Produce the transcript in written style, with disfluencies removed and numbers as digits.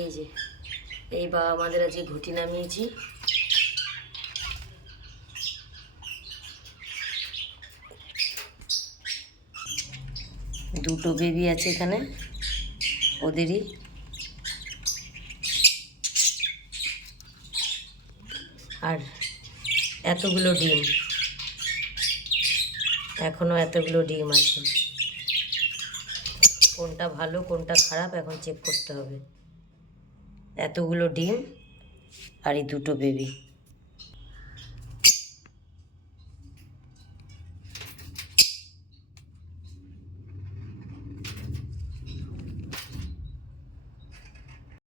এই যে এই বাবা আমাদের আজকে ঘুটি নামিয়েছি। দুটো বেবি আছে এখানে ওদেরই। আর এতগুলো ডিম, এখনও এতগুলো ডিম আছে। কোনটা ভালো কোনটা খারাপ এখন চেক করতে হবে। এতগুলো ডিম আর এই দুটো বেবি।